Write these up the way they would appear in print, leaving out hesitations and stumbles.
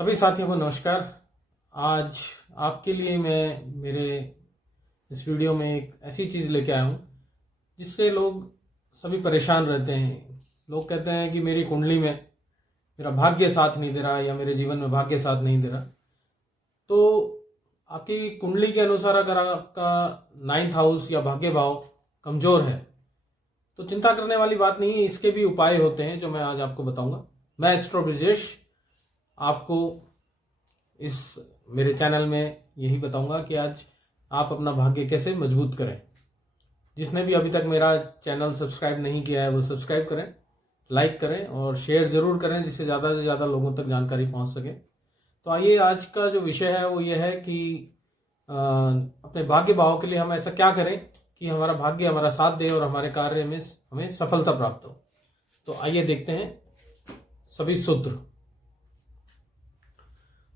सभी साथियों को नमस्कार। आज आपके लिए मैं मेरे इस वीडियो में एक ऐसी चीज़ लेके आया हूँ जिससे लोग सभी परेशान रहते हैं। लोग कहते हैं कि मेरी कुंडली में मेरा भाग्य साथ नहीं दे रहा या मेरे जीवन में भाग्य साथ नहीं दे रहा। तो आपकी कुंडली के अनुसार अगर आपका 9th हाउस या भाग्य भाव कमज़ोर है तो चिंता करने वाली बात नहीं है। इसके भी उपाय होते हैं जो मैं आज आपको बताऊंगा। मैं एस्ट्रो ब्रिजेश आपको इस मेरे चैनल में यही बताऊंगा कि आज आप अपना भाग्य कैसे मजबूत करें। जिसने भी अभी तक मेरा चैनल सब्सक्राइब नहीं किया है वो सब्सक्राइब करें, लाइक करें और शेयर ज़रूर करें जिससे ज़्यादा से ज़्यादा लोगों तक जानकारी पहुंच सके। तो आइए, आज का जो विषय है वो ये है कि अपने भाग्य भाव के लिए हम ऐसा क्या करें कि हमारा भाग्य हमारा साथ दे और हमारे कार्य में हमें सफलता प्राप्त हो। तो आइए देखते हैं सभी सूत्र।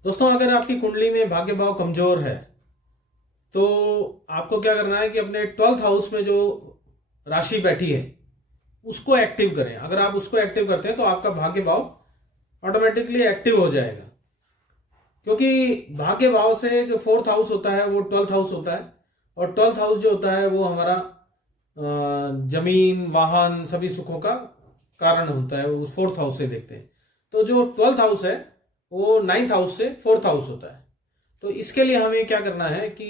दोस्तों, अगर आपकी कुंडली में भाग्य भाव कमजोर है तो आपको क्या करना है कि अपने 12th हाउस में जो राशि बैठी है उसको एक्टिव करें। अगर आप उसको एक्टिव करते हैं तो आपका भाग्य भाव ऑटोमेटिकली एक्टिव हो जाएगा, क्योंकि भाग्य भाव से जो 4th हाउस होता है वो 12th हाउस होता है और 12th हाउस जो होता है वो हमारा जमीन, वाहन, सभी सुखों का कारण होता है। वो 4th हाउस से देखते हैं। तो जो 12th हाउस है वो 9th हाउस से 4th हाउस होता है। तो इसके लिए हमें क्या करना है कि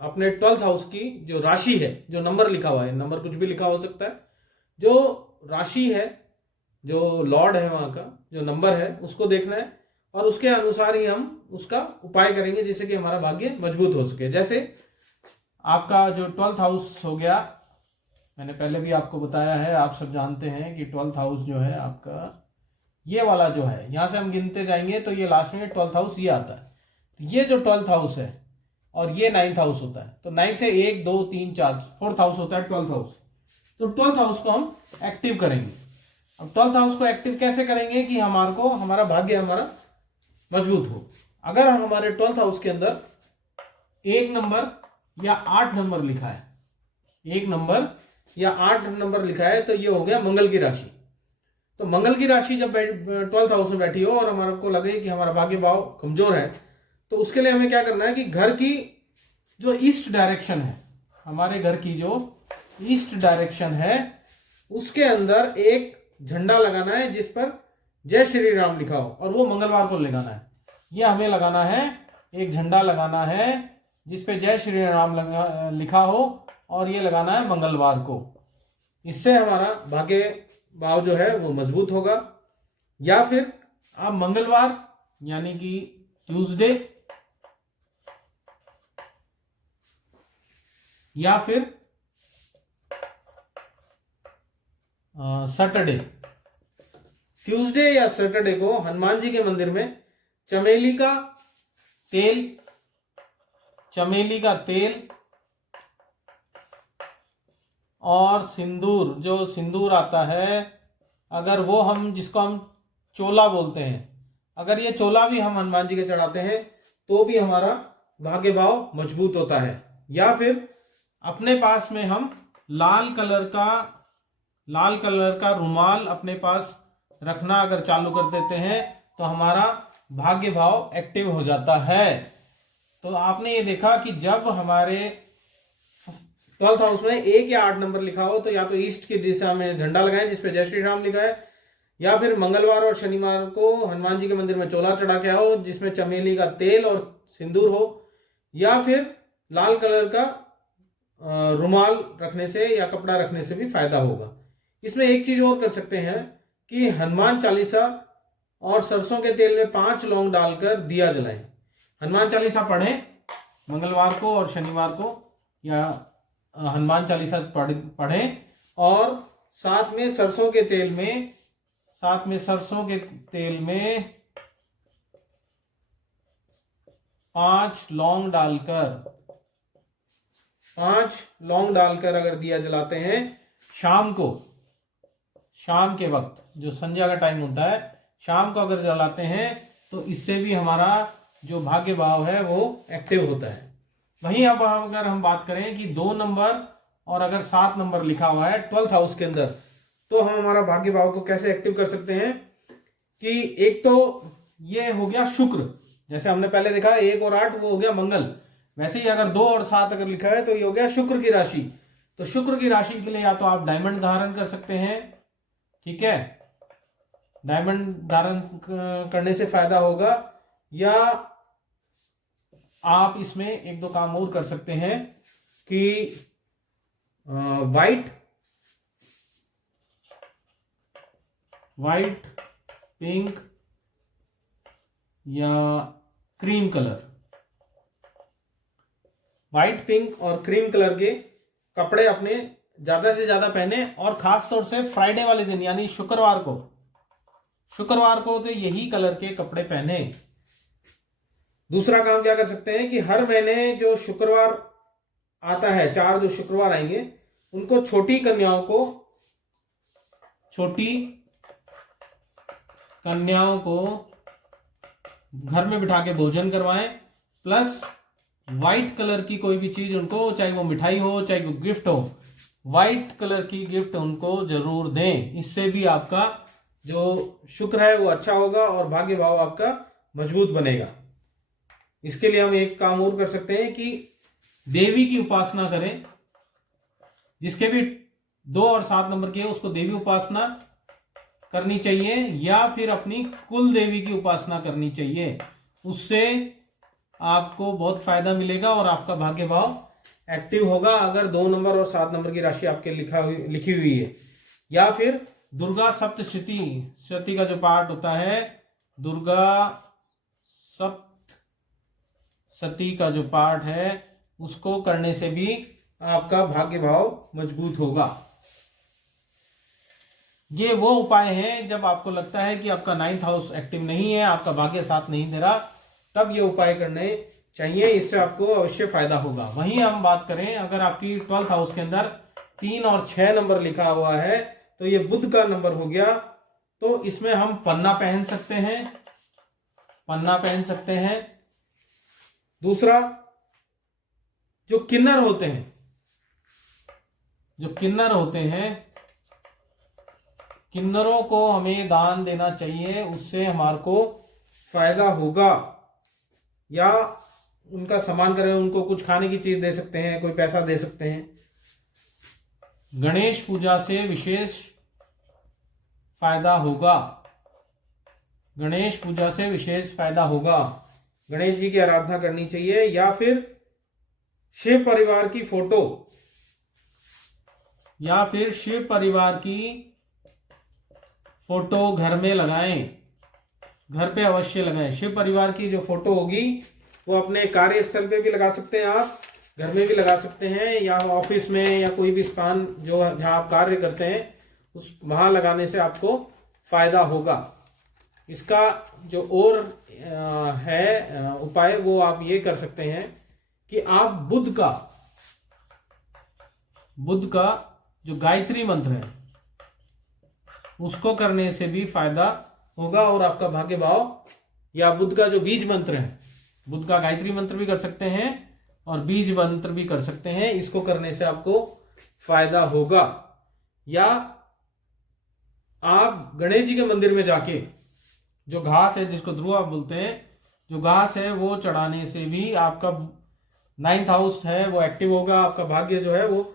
अपने 12th हाउस की जो राशि है, जो नंबर लिखा हुआ है, नंबर कुछ भी लिखा हो सकता है, जो राशि है, जो लॉर्ड है वहां का जो नंबर है उसको देखना है और उसके अनुसार ही हम उसका उपाय करेंगे जिससे कि हमारा भाग्य मजबूत हो सके। जैसे आपका जो 12th हाउस हो गया, मैंने पहले भी आपको बताया है, आप सब जानते हैं कि 12th हाउस जो है आपका ये वाला जो है, यहां से हम गिनते जाएंगे तो ये लास्ट में 12th हाउस ये आता है। तो ये जो 12th हाउस है और ये 9th हाउस होता है। तो 9 से 1 2 3 4 4th हाउस होता है 12th हाउस। तो 12th हाउस को हम एक्टिव करेंगे। अब 12th हाउस को एक्टिव कैसे करेंगे कि हमारा भाग्य हमारा मजबूत हो। अगर हमारे 12th हाउस के अंदर 1 नंबर या 8 नंबर लिखा है, 1 नंबर या 8 नंबर लिखा है, तो ये हो गया मंगल की राशि। तो मंगल की राशि जब 12th हाउस में बैठी हो और हमारे को लगे कि हमारा भाग्य भाव कमजोर है, तो उसके लिए हमें क्या करना है कि घर की जो ईस्ट डायरेक्शन है, हमारे घर की जो ईस्ट डायरेक्शन है उसके अंदर एक झंडा लगाना है जिस पर जय श्री राम लिखा हो, और वो मंगलवार को लगाना है। ये हमें लगाना है, एक झंडा लगाना है जिसपे जय श्री राम लिखा हो और ये लगाना है मंगलवार को। इससे हमारा भाग्य भाव जो है वो मजबूत होगा। या फिर आप मंगलवार यानी कि ट्यूसडे या फिर सैटरडे, ट्यूसडे या सैटरडे को हनुमान जी के मंदिर में चमेली का तेल और सिंदूर, जो सिंदूर आता है, अगर वो जिसको हम चोला बोलते हैं, अगर ये चोला भी हम हनुमान जी के चढ़ाते हैं तो भी हमारा भाग्य भाव मजबूत होता है। या फिर अपने पास में हम लाल कलर का रुमाल अपने पास रखना अगर चालू कर देते हैं तो हमारा भाग्य भाव एक्टिव हो जाता है। तो आपने ये देखा कि जब हमारे 12th हाउस में 1 या 8 नंबर लिखा हो तो या तो ईस्ट की दिशा में झंडा लगाएं जिसपे जय श्री राम लिखा है, या फिर मंगलवार और शनिवार को हनुमान जी के मंदिर में चोला चढ़ा के आओ जिसमें चमेली का तेल और सिंदूर हो, या फिर लाल कलर का रुमाल रखने से या कपड़ा रखने से भी फायदा होगा। इसमें एक चीज और कर सकते हैं कि हनुमान चालीसा और सरसों के तेल में 5 लौंग डालकर दिया जलाएं। हनुमान चालीसा पढ़ें मंगलवार को और शनिवार को, या हनुमान चालीसा पढ़ें और साथ में सरसों के तेल में 5 लौंग डालकर अगर दिया जलाते हैं शाम के वक्त, जो संध्या का टाइम होता है, शाम को अगर जलाते हैं तो इससे भी हमारा जो भाग्य भाव है वो एक्टिव होता है। वहीं अब अगर हम बात करें कि 2 नंबर और अगर 7 नंबर लिखा हुआ है 12th हाउस के अंदर, तो हम हमारा भाग्य भाव को कैसे एक्टिव कर सकते हैं कि एक तो ये हो गया शुक्र, जैसे हमने पहले देखा 1 और 8 वो हो गया मंगल, वैसे ही अगर 2 और 7 अगर लिखा है तो ये हो गया शुक्र की राशि। तो शुक्र की राशि के लिए या तो आप डायमंड धारण कर सकते हैं, ठीक है, डायमंड धारण करने से फायदा होगा, या आप इसमें एक दो काम और कर सकते हैं कि वाइट पिंक या क्रीम कलर, व्हाइट पिंक और क्रीम कलर के कपड़े अपने ज्यादा से ज्यादा पहने, और खास तौर से फ्राइडे वाले दिन यानी शुक्रवार को तो यही कलर के कपड़े पहने। दूसरा काम क्या कर सकते हैं कि हर महीने जो शुक्रवार आता है, 4 जो शुक्रवार आएंगे, उनको छोटी कन्याओं को घर में बिठा के भोजन करवाएं, प्लस व्हाइट कलर की कोई भी चीज उनको, चाहे वो मिठाई हो चाहे वो गिफ्ट हो, व्हाइट कलर की गिफ्ट उनको जरूर दें। इससे भी आपका जो शुक्र है वो अच्छा होगा और भाग्य भाव आपका मजबूत बनेगा। इसके लिए हम एक काम और कर सकते हैं कि देवी की उपासना करें, जिसके भी 2 और 7 नंबर के उसको देवी उपासना करनी चाहिए, या फिर अपनी कुल देवी की उपासना करनी चाहिए। उससे आपको बहुत फायदा मिलेगा और आपका भाग्य भाव एक्टिव होगा अगर 2 नंबर और 7 नंबर की राशि आपके लिखी हुई है। या फिर दुर्गा सप्तशती का जो पाठ होता है, दुर्गा सप्तशती का जो पाठ है, उसको करने से भी आपका भाग्य भाव मजबूत होगा। ये वो उपाय हैं जब आपको लगता है कि आपका 9th हाउस एक्टिव नहीं है, आपका भाग्य साथ नहीं दे रहा, तब ये उपाय करने चाहिए, इससे आपको अवश्य फायदा होगा। वहीं हम बात करें अगर आपकी 12th हाउस के अंदर 3 और 6 नंबर लिखा हुआ है, तो ये बुध का नंबर हो गया, तो इसमें हम पन्ना पहन सकते हैं। दूसरा, जो किन्नर होते हैं, किन्नरों को हमें दान देना चाहिए, उससे हमारे को फायदा होगा। या उनका सम्मान करें, उनको कुछ खाने की चीज दे सकते हैं, कोई पैसा दे सकते हैं। गणेश पूजा से विशेष फायदा होगा, गणेश जी की आराधना करनी चाहिए। या फिर शिव परिवार की फोटो घर में लगाएं, घर पे अवश्य लगाएं। शिव परिवार की जो फोटो होगी वो अपने कार्यस्थल पे भी लगा सकते हैं, आप घर में भी लगा सकते हैं, या ऑफिस में या कोई भी स्थान जो जहां आप कार्य करते हैं वहां लगाने से आपको फायदा होगा। इसका जो और है उपाय, वो आप ये कर सकते हैं कि आप बुध का जो गायत्री मंत्र है उसको करने से भी फायदा होगा, और आपका भाग्य भाव, या बुध का जो बीज मंत्र है, बुध का गायत्री मंत्र भी कर सकते हैं और बीज मंत्र भी कर सकते हैं, इसको करने से आपको फायदा होगा। या आप गणेश जी के मंदिर में जाके जो घास है, जिसको ध्रुवा बोलते हैं, जो घास है वो चढ़ाने से भी आपका 9th हाउस है वो एक्टिव होगा, आपका भाग्य जो है वो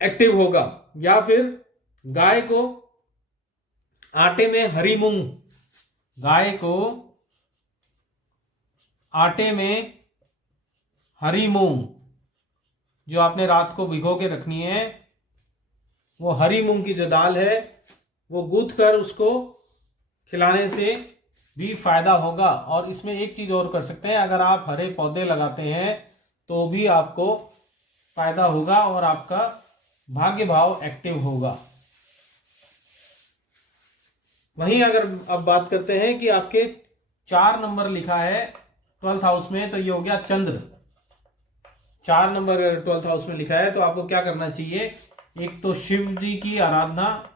एक्टिव होगा। या फिर गाय को आटे में हरी मूंग जो आपने रात को भिगो के रखनी है, वो हरी मूंग की जो दाल है वो गूंथ कर उसको खिलाने से भी फायदा होगा। और इसमें एक चीज और कर सकते हैं, अगर आप हरे पौधे लगाते हैं तो भी आपको फायदा होगा और आपका भाग्य भाव एक्टिव होगा। वहीं अगर अब बात करते हैं कि आपके 4 नंबर लिखा है 12th हाउस में, तो ये हो गया चंद्र। 4 नंबर 12th हाउस में लिखा है तो आपको क्या करना चाहिए, एक तो शिव जी की आराधना,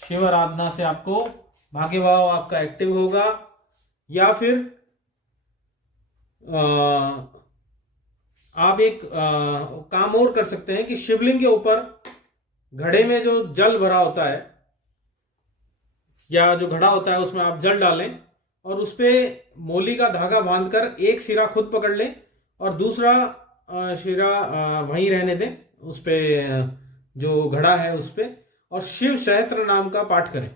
शिव आराधना से आपको भाग्य भाव आपका एक्टिव होगा। या फिर आप एक काम और कर सकते हैं कि शिवलिंग के ऊपर घड़े में जो जल भरा होता है, या जो घड़ा होता है उसमें आप जल डालें और उस पे मोली का धागा बांधकर एक सिरा खुद पकड़ लें और दूसरा सिरा वहीं रहने दें उस पे, जो घड़ा है उस पे, और शिव सहस्त्र नाम का पाठ करें।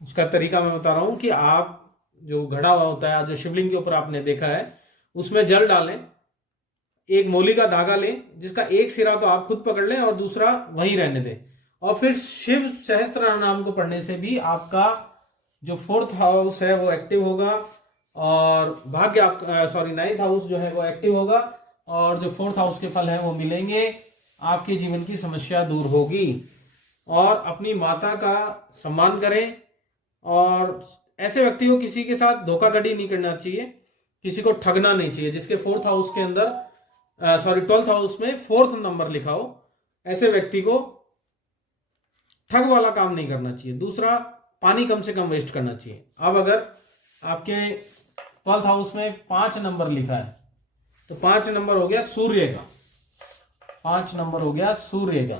उसका तरीका मैं बता रहा हूं कि आप जो घड़ा होता है, जो शिवलिंग के ऊपर आपने देखा है, उसमें जल डालें, एक मोली का धागा लें जिसका एक सिरा तो आप खुद पकड़ लें और दूसरा वहीं रहने दें, और फिर शिव सहस्त्र नाम को पढ़ने से भी आपका जो फोर्थ हाउस है वो एक्टिव होगा और भाग्य आप नाइन्थ हाउस जो है वो एक्टिव होगा और जो फोर्थ हाउस के फल हैं वो मिलेंगे। आपके जीवन की समस्या दूर होगी। और अपनी माता का सम्मान करें और ऐसे व्यक्ति को किसी के साथ धोखाधड़ी नहीं करना चाहिए, किसी को ठगना नहीं चाहिए जिसके फोर्थ हाउस के अंदर 12th हाउस में 4th नंबर लिखा हो। ऐसे व्यक्ति को ठग वाला काम नहीं करना चाहिए। दूसरा, पानी कम से कम वेस्ट करना चाहिए। अब अगर आपके 12th हाउस में 5 नंबर लिखा है तो 5 नंबर हो गया सूर्य का, 5 नंबर हो गया सूर्य का।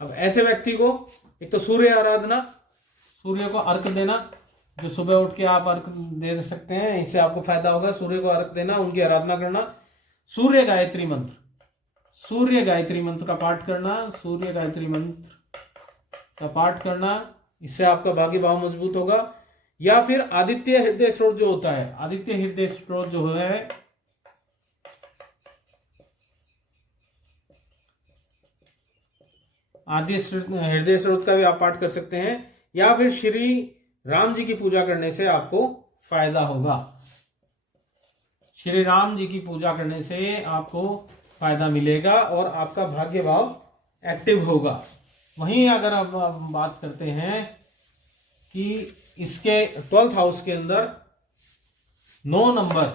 अब ऐसे व्यक्ति को एक तो सूर्य आराधना, सूर्य को अर्घ देना, जो सुबह उठ के आप अर्घ दे सकते हैं, इससे आपको फायदा होगा। सूर्य को अर्घ देना, उनकी आराधना करना, सूर्य गायत्री मंत्र, सूर्य गायत्री मंत्र का पाठ करना, सूर्य गायत्री मंत्र का पाठ करना, इससे आपका भाग्य भाव मजबूत होगा। या फिर आदित्य हृदय स्त्रोत जो होता है, आदित्य हृदय स्त्रोत जो है, आदित्य हृदय स्त्रोत का भी आप पाठ कर सकते हैं। या फिर श्री राम जी की पूजा करने से आपको फायदा होगा। श्री राम जी की पूजा करने से आपको फायदा मिलेगा और आपका भाग्य भाव एक्टिव होगा। वहीं अगर अब हम बात करते हैं कि इसके 12th हाउस के अंदर 9 नंबर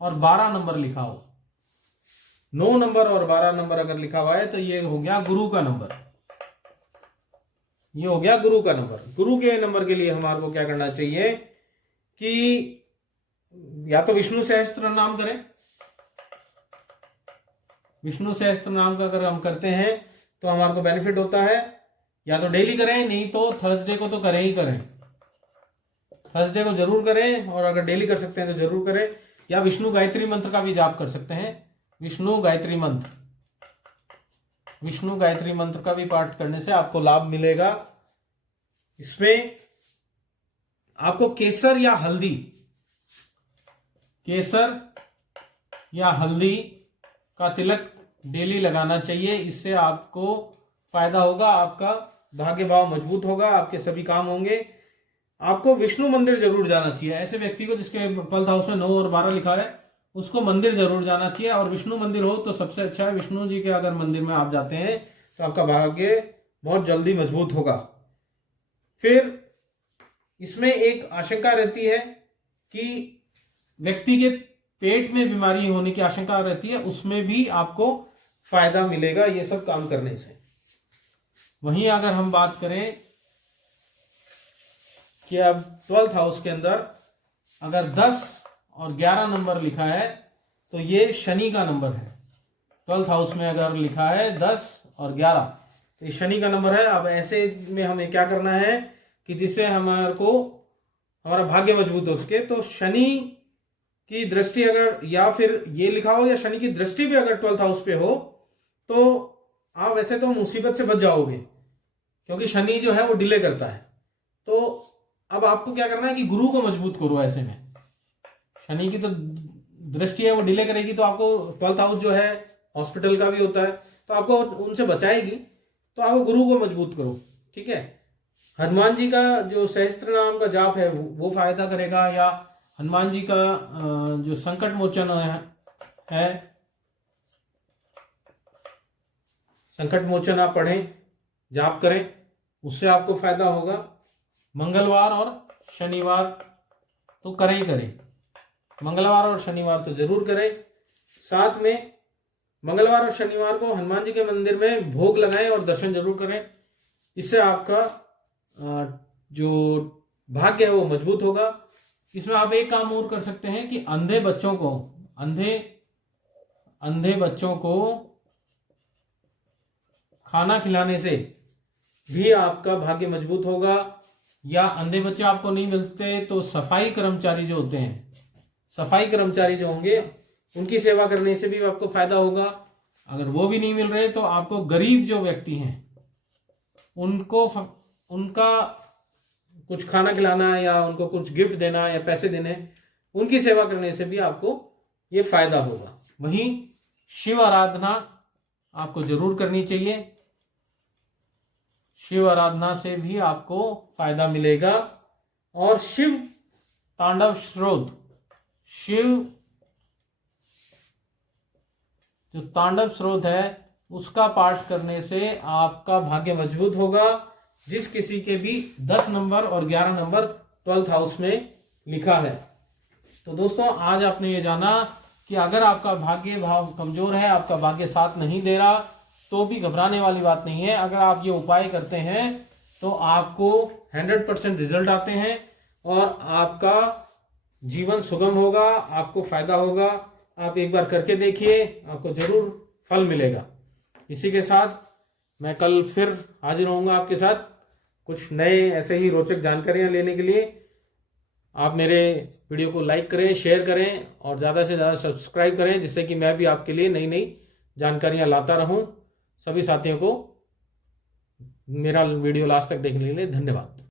और 12 नंबर लिखा हो, 9 नंबर और 12 नंबर अगर लिखा हुआ है तो ये हो गया गुरु का नंबर, ये हो गया गुरु का नंबर। गुरु के नंबर के लिए हमारे को क्या करना चाहिए कि या तो विष्णु सहस्त्र नाम करें, विष्णु सहस्त्र नाम का अगर हम करते हैं तो हमारे को बेनिफिट होता है। या तो डेली करें, नहीं तो थर्सडे को तो करें ही करें, थर्सडे को जरूर करें, और अगर डेली कर सकते हैं तो जरूर करें। या विष्णु गायत्री मंत्र का भी जाप कर सकते हैं, विष्णु गायत्री मंत्र, विष्णु गायत्री मंत्र का भी पाठ करने से आपको लाभ मिलेगा। इसमें आपको केसर या हल्दी, केसर या हल्दी का तिलक डेली लगाना चाहिए। इससे आपको फायदा होगा, आपका भाग्य भाव मजबूत होगा, आपके सभी काम होंगे। आपको विष्णु मंदिर जरूर जाना चाहिए। ऐसे व्यक्ति को जिसके 12th हाउस में 9 और 12 लिखा है उसको मंदिर जरूर जाना चाहिए, और विष्णु मंदिर हो तो सबसे अच्छा है। विष्णु जी के अगर मंदिर में आप जाते हैं तो आपका भाग्य बहुत जल्दी मजबूत होगा। फिर इसमें एक आशंका रहती है कि व्यक्ति के पेट में बीमारी होने की आशंका रहती है, उसमें भी आपको फायदा मिलेगा ये सब काम करने से। वहीं अगर हम बात करें कि अब 12th हाउस के अंदर अगर 10 और 11 नंबर लिखा है तो ये शनि का नंबर है। 12th हाउस में अगर लिखा है 10 और 11 तो ये शनि का नंबर है। अब ऐसे में हमें क्या करना है कि जिससे हमारे को हमारा भाग्य मजबूत हो सके, तो शनि की दृष्टि अगर, या फिर ये लिखा हो या शनि की दृष्टि भी अगर 12th हाउस पे हो तो आप वैसे तो मुसीबत से बच जाओगे, क्योंकि शनि जो है वो डिले करता है। तो अब आपको क्या करना है कि गुरु को मजबूत करो। ऐसे में शनि की तो दृष्टि है वो डिले करेगी, तो आपको 12th हाउस जो है हॉस्पिटल का भी होता है तो आपको उनसे बचाएगी, तो आप गुरु को मजबूत करो। ठीक है। हनुमान जी का जो सहस्त्र नाम का जाप है वो फायदा करेगा, या हनुमान जी का जो संकट मोचन है संकट मोचन आप पढ़ें, जाप करें, उससे आपको फायदा होगा। मंगलवार और शनिवार तो करें ही करें, मंगलवार और शनिवार तो जरूर करें। साथ में मंगलवार और शनिवार को हनुमान जी के मंदिर में भोग लगाएं और दर्शन जरूर करें। इससे आपका जो भाग्य है वो मजबूत होगा। इसमें आप एक काम और कर सकते हैं कि अंधे बच्चों को खाना खिलाने से भी आपका भाग्य मजबूत होगा। या अंधे बच्चे आपको नहीं मिलते तो सफाई कर्मचारी जो होते हैं, सफाई कर्मचारी जो होंगे उनकी सेवा करने से भी आपको फायदा होगा। अगर वो भी नहीं मिल रहे तो आपको गरीब जो व्यक्ति हैं उनका कुछ खाना खिलाना या उनको कुछ गिफ्ट देना या पैसे देने, उनकी सेवा करने से भी आपको ये फायदा होगा। वहीं शिव आराधना आपको जरूर करनी चाहिए, शिव आराधना से भी आपको फायदा मिलेगा। और शिव तांडव स्रोत, शिव जो तांडव स्रोत है उसका पाठ करने से आपका भाग्य मजबूत होगा। जिस किसी के भी 10 नंबर और 11 नंबर 12th हाउस में लिखा है। तो दोस्तों आज आपने ये जाना कि अगर आपका भाग्य भाव कमजोर है, आपका भाग्य साथ नहीं दे रहा, तो भी घबराने वाली बात नहीं है। अगर आप ये उपाय करते हैं तो आपको 100% रिजल्ट आते हैं और आपका जीवन सुगम होगा, आपको फायदा होगा। आप एक बार करके देखिए, आपको जरूर फल मिलेगा। इसी के साथ मैं कल फिर हाजिर होऊंगा आपके साथ कुछ नए ऐसे ही रोचक जानकारियां लेने के लिए। आप मेरे वीडियो को लाइक करें, शेयर करें और ज़्यादा से ज़्यादा सब्सक्राइब करें, जिससे कि मैं भी आपके लिए नई नई जानकारियां लाता रहूं। सभी साथियों को मेरा वीडियो लास्ट तक देखने के लिए धन्यवाद।